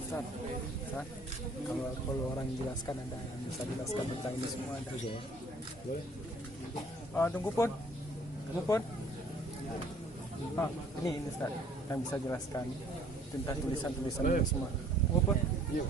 Ustaz, Ustaz, kalau orang jelaskan ada yang bisa jelaskan tentang ini semua ada ya. Boleh? Tunggu pun. Ini Ustaz yang bisa jelaskan tentang tulisan-tulisan ini semua. Tunggu pun. Iya.